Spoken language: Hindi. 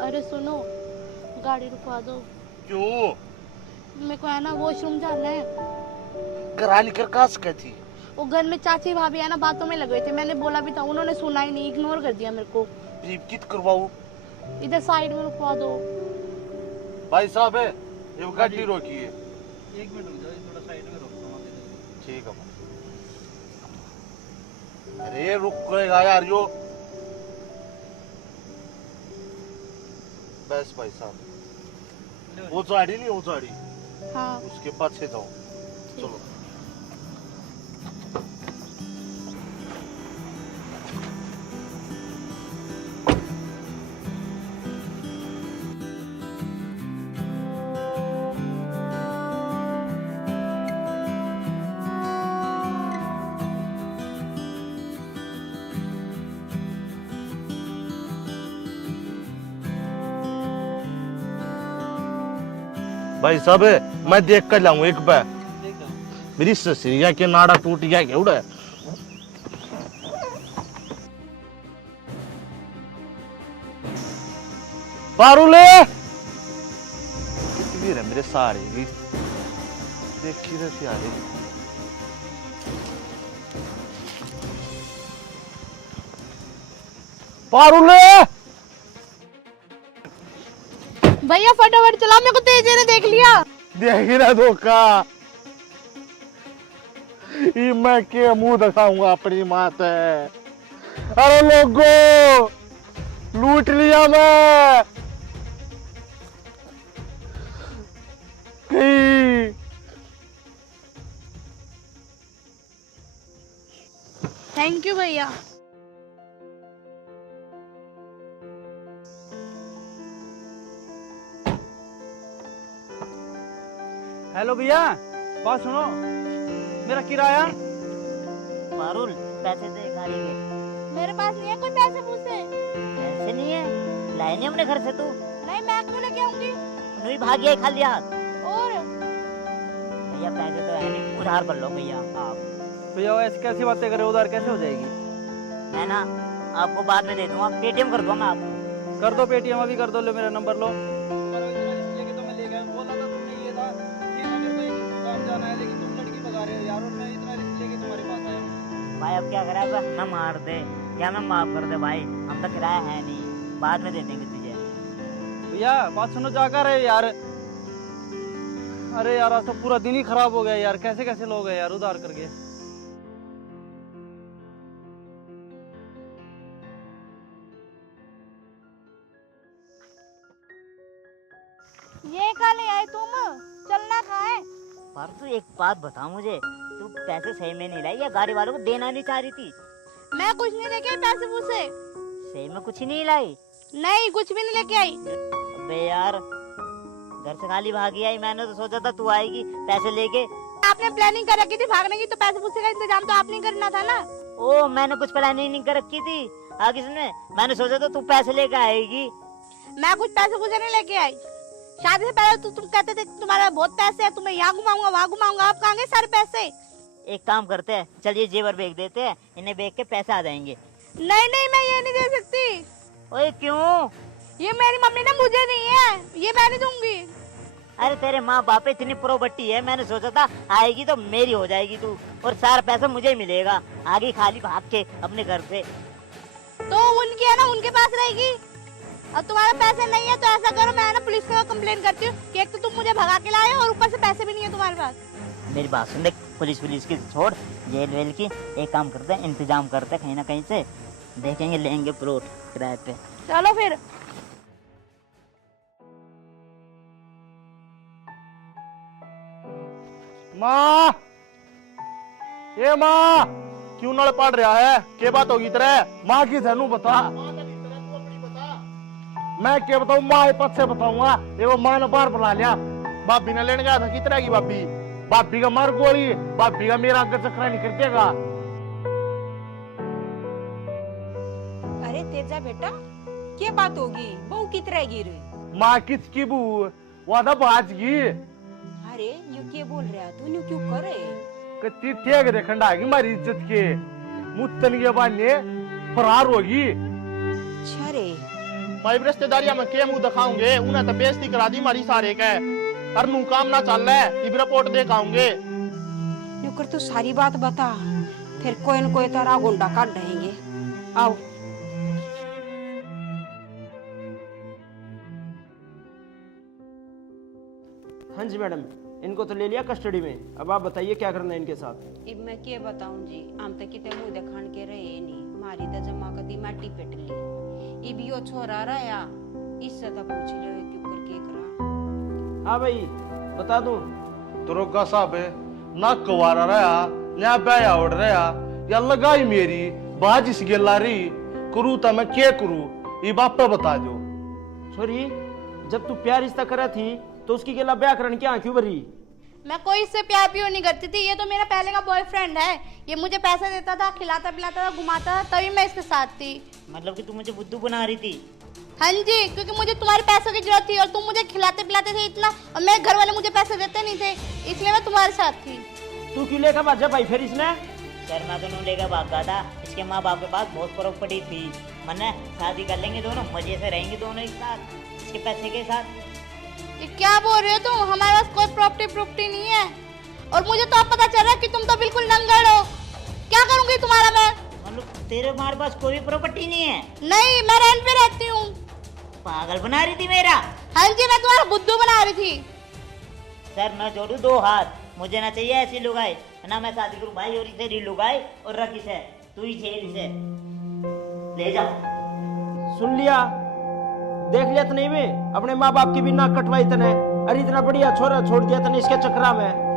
अरे सुनो, गाड़ी रुकवा दो। क्यों? मेरे को है ना वॉशरूम जाना है। करा लेकर कहा सके थी? वो घर में चाची भाभी है ना, बातों में लगे थे। मैंने बोला भी था, उन्होंने सुना ही नहीं, इग्नोर कर दिया मेरे को। कित करवाऊं? इधर साइड में रुकवा दो। भाई साहब है ये गाड़ी रोकी है। 1 मिनट रुक जाओ, थोड़ा साइड में रोकता हूँ। ठीक है। अरे रुक गएगा यार यो। बस भाई साहब, वो गाड़ी नहीं, वो गाड़ी हाँ उसके पास से जाओ। चलो। भाई साहब मैं देख कर लाऊं एक बार। मेरी ससुरिया के नाड़ा टूट गया क्या उड़ा? पारुले कितनी रे मेरे सारे की देखी रहती आ रही। पारुले भैया फटाफट चलाओ, मेरे को तेजी ने देख लिया। देख रहा धोखा। ये मैं के मुंह दिखाऊंगा अपनी माँ से? अरे लोगों, लूट लिया मैं। थैंक यू भैया। हेलो भैया, बात सुनो, मेरा किराया। पारुल पैसे दे गाड़ी के। मेरे पास नहीं है कोई पैसे मुझसे। पैसे नहीं है? लाए नहीं हमने घर से तू? नहीं, मैं क्यों लेके आऊंगी? नहीं भाग गया खाली हाथ। और भैया पैसे तो है नहीं, उधार कर लो भैया आप। भैया ऐसी कैसी बातें करे, उधार कैसे हो जाएगी? मैं ना आपको बाद में दे दूंगा, पेटीएम कर दूंगा मैं आपको। कर दो पेटीएम, अभी कर दो, लो मेरा नंबर लो। भाई अब क्या करा, ना मार दे या मैं माफ कर दे भाई, हम तो किराया है नहीं, बाद में दे देंगे तुझे। भैया बात सुनो, जा कर रहे यार। अरे यार आज तो पूरा दिन ही खराब हो गया यार, कैसे कैसे लोग हैं यार उधार करके। ये कहाँ ले आए तुम? चलना कहाँ है? पर तू एक बात बता मुझे, तू पैसे सही में नहीं लाई या गाड़ी वालों को देना नहीं चाह रही थी? मैं कुछ नहीं लेके आई पैसे मुझसे। सही में कुछ ही नहीं लाई? नहीं, कुछ भी नहीं लेके आई। अबे यार घर से खाली भागी आई, मैंने तो सोचा था तू आएगी पैसे लेके। आपने प्लानिंग कर रखी थी भागने की, तो पैसे मुझसे का इंतजाम तो आपने करना था ना। ओ मैंने कुछ प्लानिंग नहीं कर रखी थी आगे सुने, मैंने सोचा था तू पैसे लेके आएगी। मैं कुछ पैसे मुझे नहीं लेके आई। शादी से पहले तो तुम कहते थे तुम्हारा बहुत पैसे है, तुम्हें यहाँ घुमाऊंगा वहाँ घुमाऊंगा। आप कहाँ गए सारे पैसे? एक काम करते हैं, चलिए जेवर बेच देते हैं, इन्हें बेच के पैसे आ जाएंगे। नहीं नहीं, मैं ये नहीं दे सकती। ओए क्यों? ये मेरी मम्मी ने मुझे नहीं है, ये मैं नहीं दूंगी। अरे तेरे माँ बाप इतनी प्रॉपर्टी है, मैंने सोचा था आएगी तो मेरी हो जाएगी तू, और सारा पैसा मुझे ही मिलेगा। आगे खाली भाग के अपने घर से। तो उनकी है ना, उनके पास रहेगी। अब तुम्हारे पैसे नहीं है तो ऐसा करो, मैं ना पुलिस को कंप्लेन करती हूँ कि एक तो तुम मुझे भगा के लाए और ऊपर से पैसे भी नहीं है तुम्हारे पास। मेरी बात सुन, देख पुलिस की छोड़, जेल वेल की, एक काम करते हैं, इंतजाम करते हैं कहीं ना कहीं से, देखेंगे लेंगे प्लॉट किराए पे। चलो फिर। माँ, ये माँ क्यों नल पड़ रहा है? क्या बात होगी तेरे? माँ की धनु बता। मैं क्या बताऊँ, माँ पद से बताऊंगा। ये वो माँ ने बार बुला लिया, भाभी ने लेने गया था किस तरह की भाभी। भाभी का मार गोली, भाभी का मेरा आगे चक्रा नहीं कर देगा। अरे तेजा बेटा, क्या बात होगी? बहू कित रहेगी रे? माँ किसकी बहू? वादा बाज की। अरे यू क्या बोल रहा तू? न्यू क्यों करे? कत्ती ठेक देखंडा आगी मारी इज्जत के। मुत्तन के बाने फरार होगी। अच्छा रे। भाई रिश्तेदारियां में के मुंह दिखाऊंगे, उन्हें तो बेइज्जती करा दी मारी सारे का। और नू काम ना चल रहा है, इब रिपोर्ट दे आऊंगे। नुकर तू सारी बात बता, फिर कोई न कोई तारा गुंडा काट देंगे। आओ। हाँ जी मैडम, इनको तो ले लिया कस्टडी में। अब आप बताइए क्या करना है इनके साथ। इब मैं क्या बताऊं जी, हम तो कितने मुंह दिखान के रहे नहीं, मारी तो जमा कदी माटी पेट ली। इब यो छोरा रहा, इससे तो पूछ लो क्यों कर के करा। हाँ भाई बता दूं। दरोगा साहब ना कुवारा रहा ना ब्याह उड़ रहा, या लगाई मेरी बाज इस गिलारी करू तो मैं क्या करू, ये बाप पे बता दो। छोरी, जब तू प्यार रिश्ता करा थी तो उसकी गेला ब्याह करने क्या क्यों भरी? मैं कोई इससे प्यार प्योर नहीं करती थी, ये तो मेरा पहले का बॉयफ्रेंड है। ये मुझे पैसे देता था, खिलाता पिलाता था, घुमाता था, तभी मैं इसके साथ थी। मतलब कि तू मुझे बुद्धू बना रही थी? हाँ जी, क्योंकि मुझे तुम्हारे पैसों की जरूरत थी और तुम मुझे खिलाते पिलाते थे इतना, और मेरे घर वाले मुझे पैसे देते नहीं थे, इसलिए मैं तुम्हारे साथ थी। तू क्यों लेकर भाजा भाई फिर इसने? सर मैं तो नहीं लेकर भाग गया था, इसके माँ बाप के पास बहुत प्रॉपर्टी थी। मन्ना शादी कर लेंगे दोनों, मजे से रहेंगे दोनों एक साथ, इसके पैसे के साथ। ये क्या बोल रहे हो तुम? हमारे पास कोई प्रॉपर्टी नहीं है, और मुझे तो अब पता चल रहा है कि तुम तो बिल्कुल नंगड़ हो। क्या करूंगी तुम्हारा मैं? मतलब तेरे हमारे पास कोई प्रॉपर्टी नहीं है? नहीं, मैं रेंट पे रहती हूँ। पागल बना रही थी मेरा? हाँ जी, मैं तुम्हारा बुद्धू बना रही थी। सर मैं जोड़ू दो हाथ, मुझे ना चाहिए ऐसी लुगाई, ना मैं शादी करूँ भाई और इसे री लुगाई और रख इसे, तू ही झेल इसे, ले जा। सुन लिया, देख लिया तने में अपने माँ बाप की भी नाक कटवाई तने। अरे इतना बढ़िया छोरा छोड़ दिया तने इसके चक्रा में।